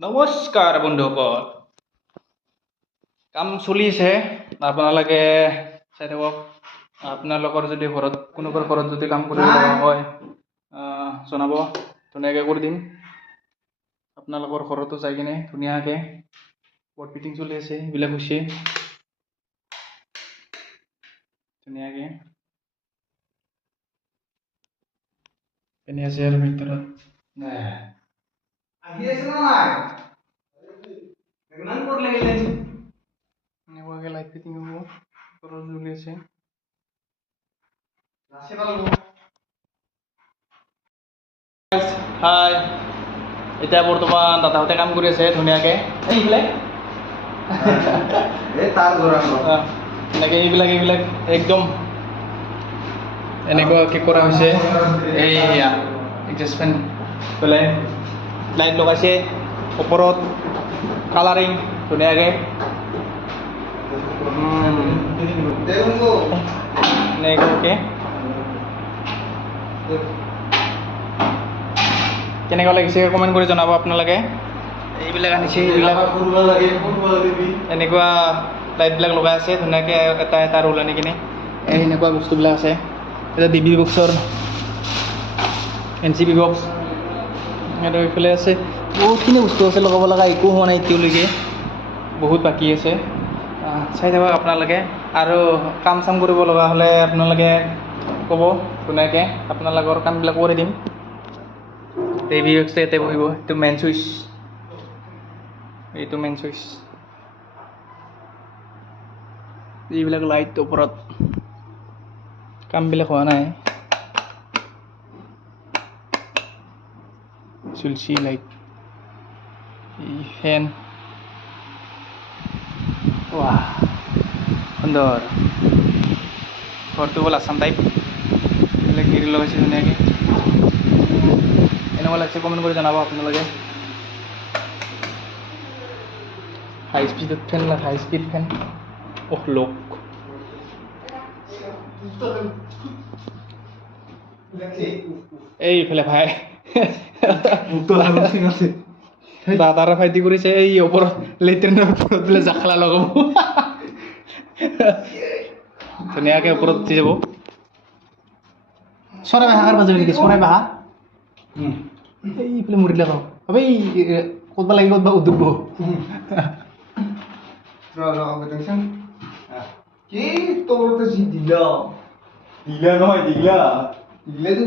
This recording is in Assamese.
নমস্কাৰ বন্ধুসকল, কাম চলিছে। আপোনালোকে চাই থাকক। আপোনালোকৰ যদি ঘৰত কোনোবাৰ ঘৰত যদি কাম কৰিব লগা হয় জনাব, ধুনীয়াকৈ কৰি দিম। আপোনালোকৰ ঘৰতো যাই কিনে ধুনীয়াকৈ বৰ্ড ফিটিং চলি আছে, এইবিলাক হৈছে ধুনীয়াকৈ এনে আছে আৰু ভিতৰত এনেকুৱাকৈ লাইট ফিটিং হ'ব, ঘৰত জ্বলি আছে। হাই, এতিয়া বৰ্তমান দাদাহঁতে কাম কৰি আছে ধুনীয়াকৈ। এইবিলাক এইবিলাক একদম এনেকুৱাকৈ কৰা হৈছে। এইয়া এডজাষ্টমেণ্ট বোলে লাইট লগাইছে, ওপৰত কালাৰিং ধুনীয়াকৈ এনেকুৱাকৈ। কেনেকুৱা লাগিছে কমেণ্ট কৰি জনাব আপোনালোকে। এইবিলাক আনিছে, এইবিলাক এনেকুৱা লাইটবিলাক লগাই আছে ধুনীয়াকৈ এটা এটা ৰোল আনি কিনে। এই এনেকুৱা বস্তুবিলাক আছে। এটা DB বক্সৰ NCB বক্স আৰু এইফালে আছে বহুতখিনি বস্তু আছে লগাব লগা, একো হোৱা নাই এতিয়ালৈকে, বহুত বাকী আছে। চাই থাকক আপোনালোকে। আৰু কাম চাম কৰিব লগা হ'লে আপোনালোকে ক'ব, ধুনীয়াকৈ আপোনালোকৰ কামবিলাক কৰি দিম। DB বক্স ইয়াতে বহিব, এইটো মেইন চুইচ, এইটো মেইন চুইচ। এইবিলাক লাইট ওপৰত কামবিলাক হোৱা নাই, চুলচি লাইট, এই ফেন, ৱাহ সুন্দৰ। ঘৰটো হ'ল আছাম টাইপ, এইবিলাক গিৰি লগাইছে ধুনীয়াকৈ। এনেকুৱা লাগিছে কমেণ্ট কৰি জনাব আপোনালোকে। হাই স্পীডত ফেন, হাই স্পীড ফেন। লোক এইফালে ভাই দাদাৰে ভাইটি কৰিছে এই ওপৰত লেট্ৰিনৰ ওপৰত বোলে জাখলা লগাব। ধুনীয়াকৈ ওপৰত উঠি যাব। চৰাই বাহাৰ বাজে নেকি? চৰাই বাহা এইফালে মৰিলে পাওঁ এই ক'তবা লাগি ক'তবা উদুব। কি তোৰ তো দিলা দিলা নয় দিলা দিলা তো